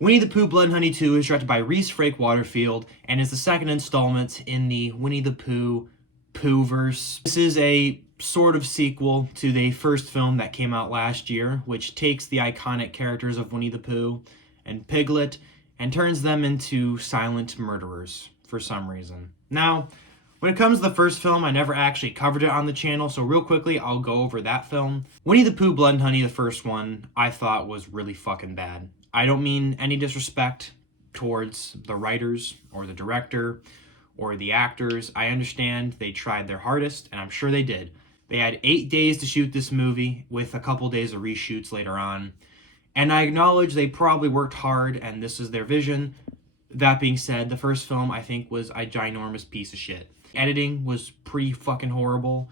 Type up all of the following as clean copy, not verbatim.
Winnie the Pooh Blood and Honey 2 is directed by Rhys Frake Waterfield and is the second installment in the Winnie the Pooh Pooh-verse. This is a sort of sequel to the first film that came out last year, which takes the iconic characters of Winnie the Pooh and Piglet and turns them into silent murderers for some reason. Now, when it comes to the first film, I never actually covered it on the channel, so real quickly, I'll go over that film. Winnie the Pooh Blood and Honey, the first one, I thought was really fucking bad. I don't mean any disrespect towards the writers or the director or the actors. I understand they tried their hardest, and I'm sure they did. They had 8 days to shoot this movie with a couple days of reshoots later on. And I acknowledge they probably worked hard, and this is their vision. That being said, the first film, I think, was a ginormous piece of shit. Editing was pretty fucking horrible.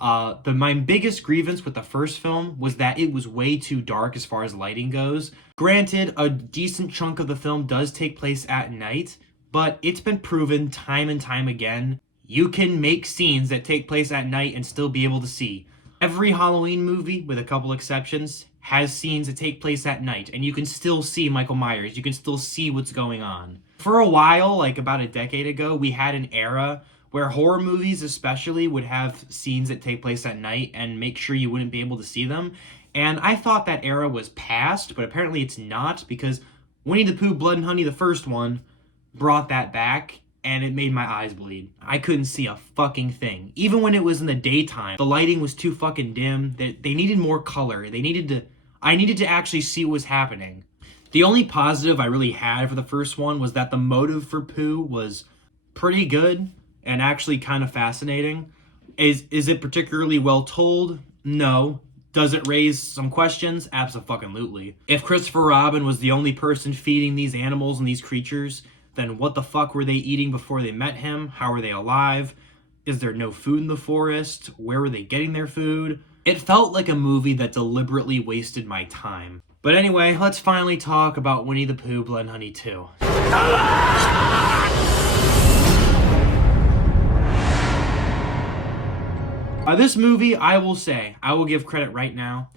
My biggest grievance with the first film was that it was way too dark as far as lighting goes. Granted, a decent chunk of the film does take place at night, but it's been proven time and time again, you can make scenes that take place at night and still be able to see. Every Halloween movie, with a couple exceptions, has scenes that take place at night, and you can still see Michael Myers. You can still see what's going on. For a while, like about a decade ago, we had an era where horror movies especially would have scenes that take place at night and make sure you wouldn't be able to see them. And I thought that era was past, but apparently it's not, because Winnie the Pooh Blood and Honey, the first one, brought that back, and it made my eyes bleed. I couldn't see a fucking thing. Even when it was in the daytime, the lighting was too fucking dim. They needed more color. I needed to actually see what was happening. The only positive I really had for the first one was that the motive for Pooh was pretty good and actually kind of fascinating. Is it particularly well told? No. Does it raise some questions? Abso-fucking-lutely. If Christopher Robin was the only person feeding these animals and these creatures, then what the fuck were they eating before they met him? How were they alive? Is there no food in the forest? Where were they getting their food? It felt like a movie that deliberately wasted my time. But anyway, let's finally talk about Winnie the Pooh Blood and Honey 2. This movie, I will say, I will give credit right now.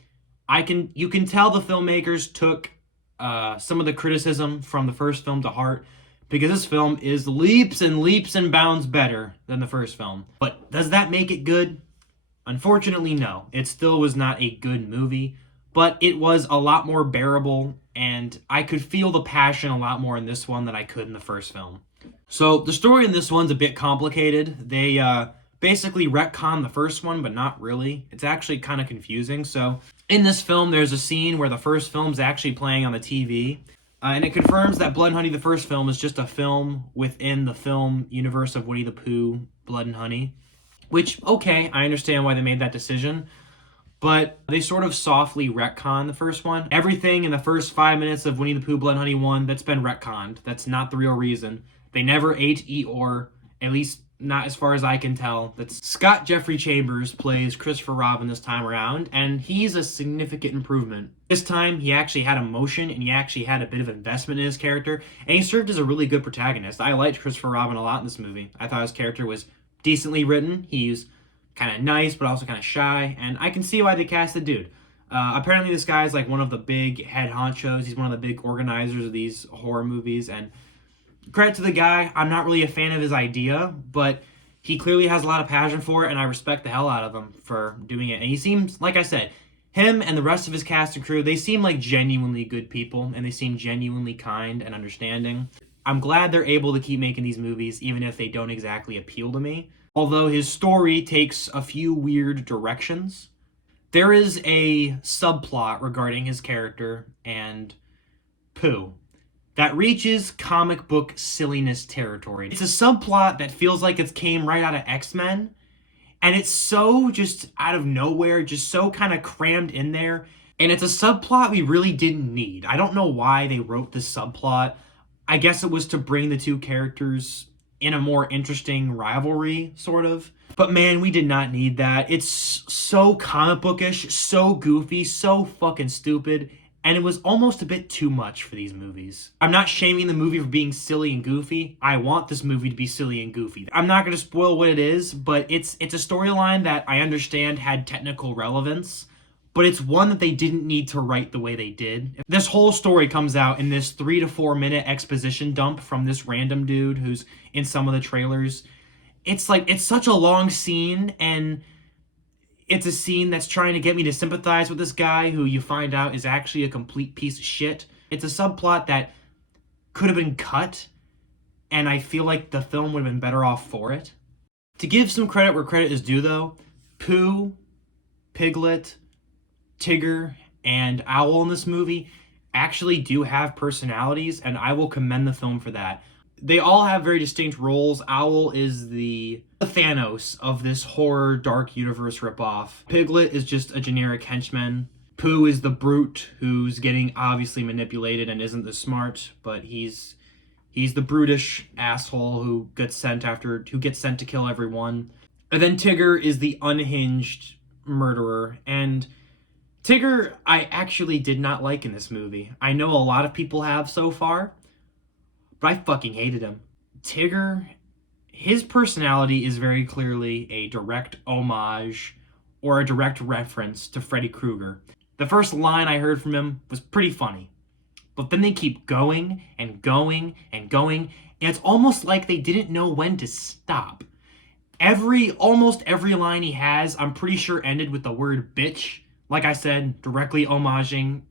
You can tell the filmmakers took some of the criticism from the first film to heart, because this film is leaps and leaps and bounds better than the first film. But does that make it good? Unfortunately, no. It still was not a good movie, but it was a lot more bearable, and I could feel the passion a lot more in this one than I could in the first film. So the story in this one's a bit complicated. They basically retcon the first one, but not really. It's actually kind of confusing. So in this film, there's a scene where the first film's actually playing on the TV, and it confirms that Blood and Honey, the first film, is just a film within the film universe of Winnie the Pooh, Blood and Honey. Which, okay, I understand why they made that decision, but they sort of softly retcon the first one. Everything in the first 5 minutes of Winnie the Pooh, Blood and Honey 1, that's been retconned. That's not the real reason. They never ate Eeyore, at least not as far as I can tell. That's Scott Jeffery Chambers plays Christopher Robin this time around, and he's a significant improvement. This time, he actually had emotion, and he actually had a bit of investment in his character, and he served as a really good protagonist. I liked Christopher Robin a lot in this movie. I thought his character was decently written. He's kind of nice, but also kind of shy, and I can see why they cast the dude. Apparently, this guy's like one of the big head honchos. He's one of the big organizers of these horror movies, and credit to the guy. I'm not really a fan of his idea, but he clearly has a lot of passion for it, and I respect the hell out of him for doing it. And he seems, like I said, him and the rest of his cast and crew, they seem like genuinely good people, and they seem genuinely kind and understanding. I'm glad they're able to keep making these movies, even if they don't exactly appeal to me. Although his story takes a few weird directions. There is a subplot regarding his character and Pooh that reaches comic book silliness territory. It's a subplot that feels like it came right out of X-Men, and it's so just out of nowhere, just so kind of crammed in there, and it's a subplot we really didn't need. I don't know why they wrote this subplot. I guess it was to bring the two characters in a more interesting rivalry, sort of. But man, we did not need that. It's so comic bookish, so goofy, so fucking stupid, and it was almost a bit too much for these movies. I'm not shaming the movie for being silly and goofy. I want this movie to be silly and goofy. I'm not going to spoil what it is, but it's a storyline that I understand had technical relevance, but it's one that they didn't need to write the way they did. This whole story comes out in this 3 to 4 minute exposition dump from this random dude who's in some of the trailers. It's like, it's such a long scene, and it's a scene that's trying to get me to sympathize with this guy who you find out is actually a complete piece of shit. It's a subplot that could have been cut, and I feel like the film would have been better off for it. To give some credit where credit is due, though, Pooh, Piglet, Tigger, and Owl in this movie actually do have personalities, and I will commend the film for that. They all have very distinct roles. Owl is the Thanos of this horror dark universe ripoff. Piglet is just a generic henchman. Pooh is the brute who's getting obviously manipulated and isn't this smart, but he's the brutish asshole who gets sent to kill everyone. And then Tigger is the unhinged murderer. And Tigger I actually did not like in this movie. I know a lot of people have so far, but I fucking hated him. Tigger, his personality is very clearly a direct homage or a direct reference to Freddy Krueger. The first line I heard from him was pretty funny, but then they keep going and going and going, and it's almost like they didn't know when to stop. Almost every line he has, I'm pretty sure ended with the word bitch. Like I said, directly homaging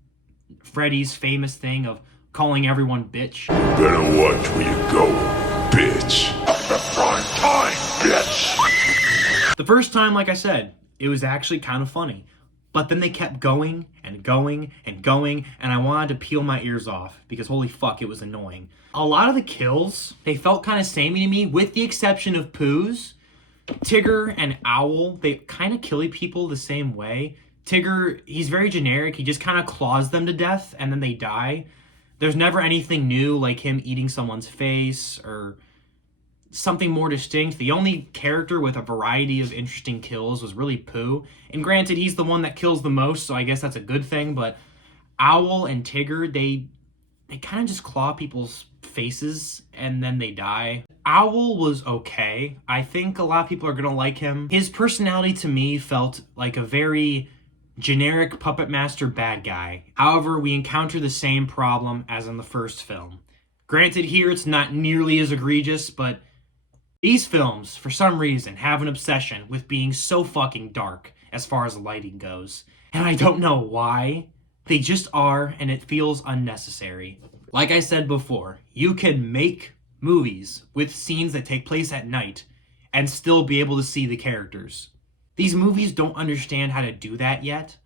Freddy's famous thing of calling everyone bitch. You better watch where you go, bitch. The prime time, bitch. The first time, like I said, it was actually kind of funny. But then they kept going and going and going, and I wanted to peel my ears off because holy fuck, it was annoying. A lot of the kills, they felt kind of samey to me, with the exception of Pooh's. Tigger and Owl, they kind of kill people the same way. Tigger, he's very generic. He just kind of claws them to death, and then they die. There's never anything new, like him eating someone's face or something more distinct. The only character with a variety of interesting kills was really Pooh. And granted, he's the one that kills the most, so I guess that's a good thing. But Owl and Tigger, they kind of just claw people's faces and then they die. Owl was okay. I think a lot of people are going to like him. His personality to me felt like a very generic puppet master bad guy. However, we encounter the same problem as in the first film. Granted, here it's not nearly as egregious, but these films, for some reason, have an obsession with being so fucking dark as far as lighting goes. And I don't know why. They just are, and it feels unnecessary. Like I said before, you can make movies with scenes that take place at night and still be able to see the characters. These movies don't understand how to do that yet,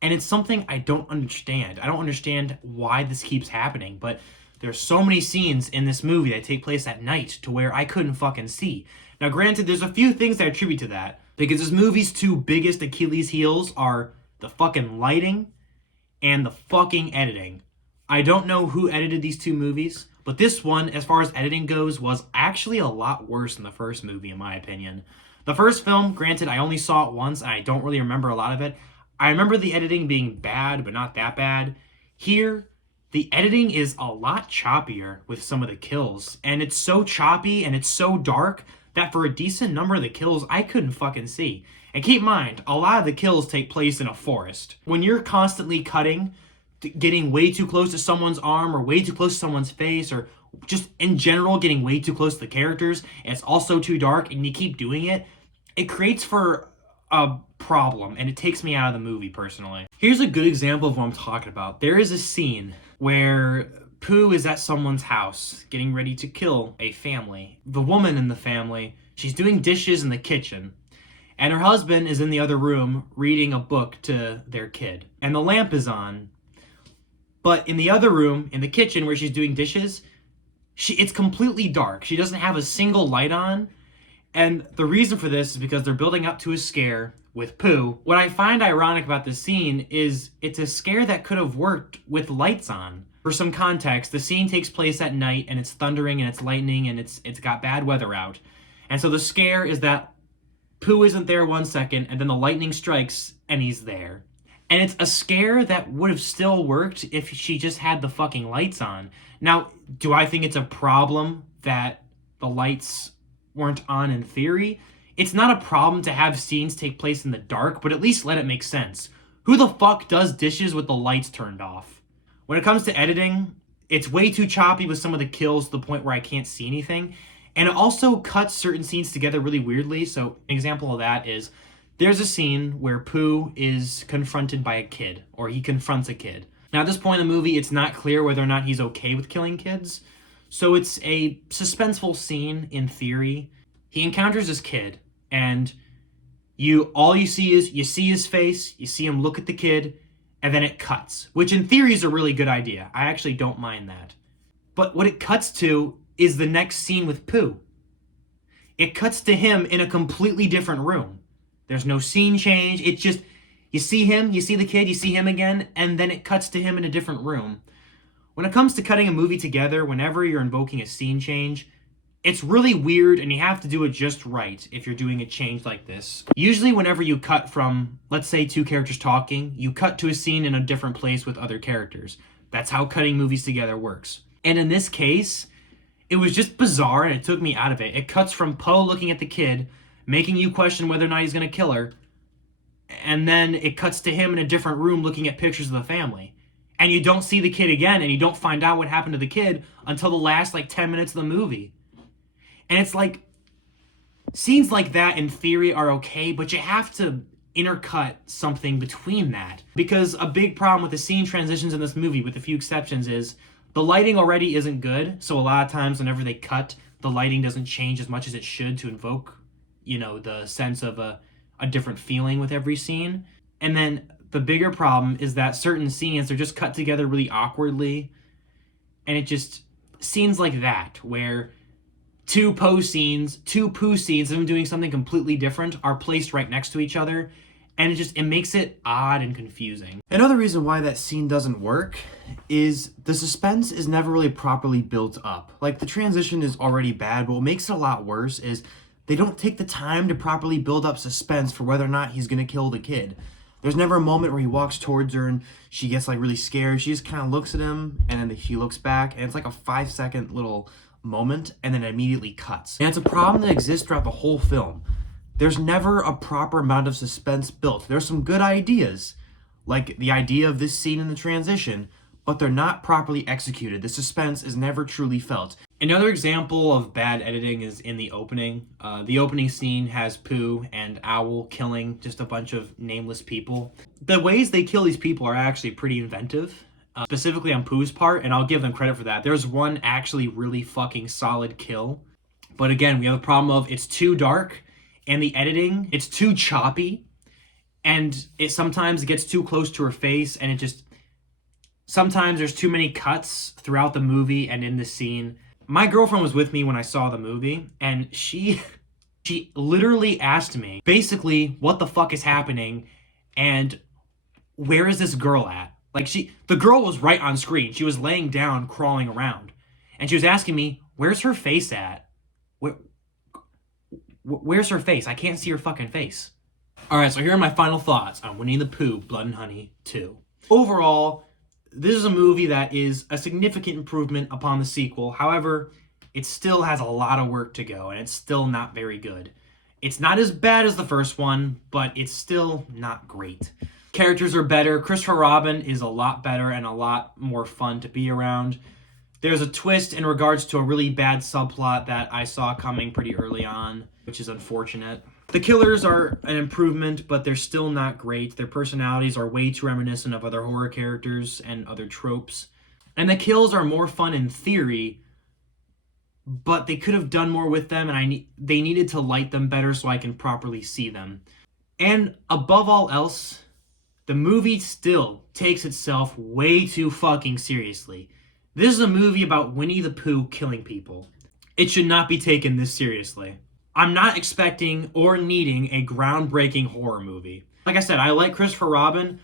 and it's something I don't understand. I don't understand why this keeps happening, but there's so many scenes in this movie that take place at night to where I couldn't fucking see. Now, granted, there's a few things that I attribute to that, because this movie's two biggest Achilles heels are the fucking lighting and the fucking editing. I don't know who edited these two movies, but this one, as far as editing goes, was actually a lot worse than the first movie, in my opinion. The first film, granted, I only saw it once, and I don't really remember a lot of it. I remember the editing being bad, but not that bad. Here, the editing is a lot choppier with some of the kills, and it's so choppy and it's so dark that for a decent number of the kills, I couldn't fucking see. And keep in mind, a lot of the kills take place in a forest. When you're constantly cutting, getting way too close to someone's arm or way too close to someone's face, or just in general getting way too close to the characters, and it's also too dark, and you keep doing it, it creates for a problem, and it takes me out of the movie, personally. Here's a good example of what I'm talking about. There is a scene where Pooh is at someone's house getting ready to kill a family. The woman in the family, she's doing dishes in the kitchen, and her husband is in the other room reading a book to their kid, and the lamp is on. But in the other room, in the kitchen where she's doing dishes, it's completely dark. She doesn't have a single light on. And the reason for this is because they're building up to a scare with Pooh. What I find ironic about this scene is it's a scare that could have worked with lights on. For some context, the scene takes place at night, and it's thundering and it's lightning and it's got bad weather out. And so the scare is that Pooh isn't there 1 second, and then the lightning strikes and he's there. And it's a scare that would have still worked if she just had the fucking lights on. Now, do I think it's a problem that the lights weren't on in theory? It's not a problem to have scenes take place in the dark, but at least let it make sense. Who the fuck does dishes with the lights turned off? When it comes to editing, it's way too choppy with some of the kills to the point where I can't see anything. And it also cuts certain scenes together really weirdly. So an example of that is there's a scene where Pooh is confronted by a kid, or he confronts a kid. Now at this point in the movie, it's not clear whether or not he's okay with killing kids. So it's a suspenseful scene in theory. He encounters this kid, and all you see is you see his face, you see him look at the kid, and then it cuts, which in theory is a really good idea. I actually don't mind that. But what it cuts to is the next scene with Pooh. It cuts to him in a completely different room. There's no scene change. It's just, you see him, you see the kid, you see him again, and then it cuts to him in a different room. When it comes to cutting a movie together, whenever you're invoking a scene change, it's really weird, and you have to do it just right if you're doing a change like this. Usually whenever you cut from, let's say, two characters talking, you cut to a scene in a different place with other characters. That's how cutting movies together works. And in this case, it was just bizarre, and it took me out of it. It cuts from Poe looking at the kid, making you question whether or not he's going to kill her, and then it cuts to him in a different room looking at pictures of the family. And you don't see the kid again, and you don't find out what happened to the kid until the last, 10 minutes of the movie. And it's like, scenes like that in theory are okay, but you have to intercut something between that. Because a big problem with the scene transitions in this movie, with a few exceptions, is the lighting already isn't good. So a lot of times whenever they cut, the lighting doesn't change as much as it should to invoke, the sense of a different feeling with every scene. And then the bigger problem is that certain scenes are just cut together really awkwardly. And it just, scenes like that, where two Pooh scenes of him doing something completely different are placed right next to each other, and it makes it odd and confusing. Another reason why that scene doesn't work is the suspense is never really properly built up. The transition is already bad, but what makes it a lot worse is they don't take the time to properly build up suspense for whether or not he's gonna kill the kid. There's never a moment where he walks towards her and she gets really scared. She just kind of looks at him, and then he looks back, and it's like a 5-second little moment, and then it immediately cuts. And it's a problem that exists throughout the whole film. There's never a proper amount of suspense built. There's some good ideas, like the idea of this scene in the transition, but they're not properly executed. The suspense is never truly felt. Another example of bad editing is in the opening. The opening scene has Pooh and Owl killing just a bunch of nameless people. The ways they kill these people are actually pretty inventive. Specifically on Pooh's part, and I'll give them credit for that. There's one actually really fucking solid kill. But again, we have a problem of it's too dark, and the editing, it's too choppy, and it sometimes gets too close to her face, and sometimes there's too many cuts throughout the movie and in the scene. My girlfriend was with me when I saw the movie, and she literally asked me, basically, what the fuck is happening, and where is this girl at? The girl was right on screen. She was laying down, crawling around. And she was asking me, where's her face at? Where's her face? I can't see her fucking face. Alright, so here are my final thoughts on Winnie the Pooh, Blood and Honey 2. Overall, this is a movie that is a significant improvement upon the sequel. However, it still has a lot of work to go, and it's still not very good. It's not as bad as the first one, but it's still not great. Characters are better. Christopher Robin is a lot better and a lot more fun to be around. There's a twist in regards to a really bad subplot that I saw coming pretty early on, which is unfortunate. The killers are an improvement, but they're still not great. Their personalities are way too reminiscent of other horror characters and other tropes. And the kills are more fun in theory, but they could have done more with them, and they needed to light them better so I can properly see them. And above all else, the movie still takes itself way too fucking seriously. This is a movie about Winnie the Pooh killing people. It should not be taken this seriously. I'm not expecting or needing a groundbreaking horror movie. Like I said, I like Christopher Robin,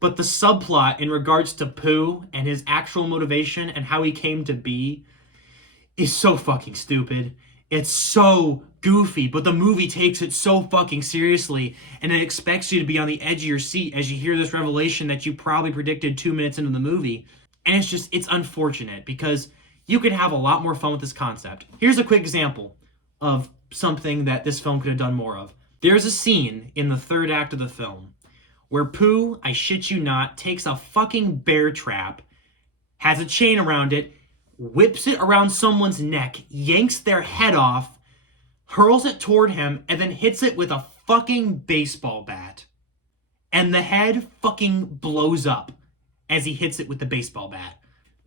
but the subplot in regards to Pooh and his actual motivation and how he came to be is so fucking stupid. It's so goofy, but the movie takes it so fucking seriously, and it expects you to be on the edge of your seat as you hear this revelation that you probably predicted 2 minutes into the movie. And it's unfortunate, because you could have a lot more fun with this concept. Here's a quick example of something that this film could have done more of. There's a scene in the third act of the film where Pooh, I shit you not, takes a fucking bear trap, has a chain around it, whips it around someone's neck, yanks their head off, hurls it toward him, and then hits it with a fucking baseball bat. And the head fucking blows up as he hits it with the baseball bat.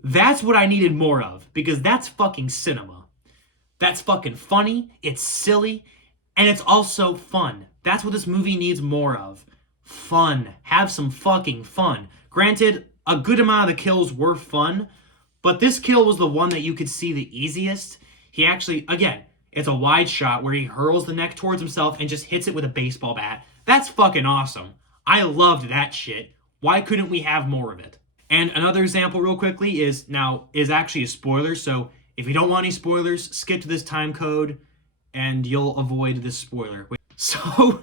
That's what I needed more of, because that's fucking cinema. That's fucking funny, it's silly, and it's also fun. That's what this movie needs more of. Fun. Have some fucking fun. Granted, a good amount of the kills were fun, but this kill was the one that you could see the easiest. He actually, again, it's a wide shot where he hurls the neck towards himself and just hits it with a baseball bat. That's fucking awesome. I loved that shit. Why couldn't we have more of it? And another example real quickly is actually a spoiler, so if you don't want any spoilers, skip to this time code and you'll avoid this spoiler. So,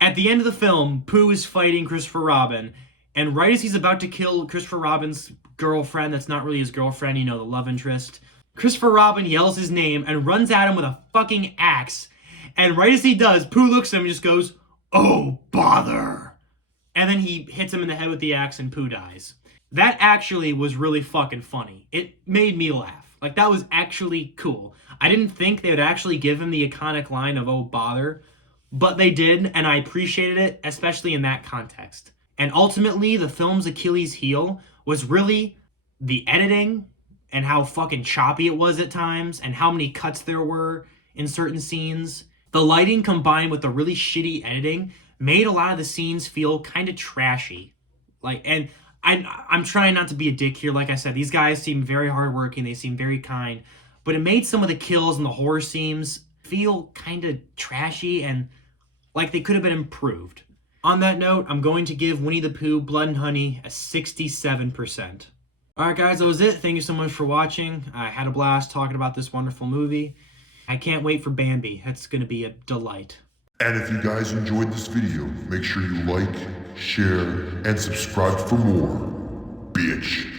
at the end of the film, Pooh is fighting Christopher Robin, and right as he's about to kill Christopher Robin's girlfriend, that's not really his girlfriend, the love interest, Christopher Robin yells his name and runs at him with a fucking axe. And right as he does, Pooh looks at him and just goes, "Oh, bother." And then he hits him in the head with the axe and Pooh dies. That actually was really fucking funny. It made me laugh. Like, that was actually cool. I didn't think they would actually give him the iconic line of "oh, bother," but they did, and I appreciated it, especially in that context. And ultimately, the film's Achilles' heel was really the editing and how fucking choppy it was at times and how many cuts there were in certain scenes. The lighting combined with the really shitty editing made a lot of the scenes feel kind of trashy. And I'm trying not to be a dick here. Like I said, these guys seem very hardworking. They seem very kind. But it made some of the kills and the horror scenes feel kind of trashy and like they could have been improved. On that note, I'm going to give Winnie the Pooh Blood and Honey a 67%. Alright guys, that was it. Thank you so much for watching. I had a blast talking about this wonderful movie. I can't wait for Bambi. That's going to be a delight. And if you guys enjoyed this video, make sure you like, share, and subscribe for more, bitch.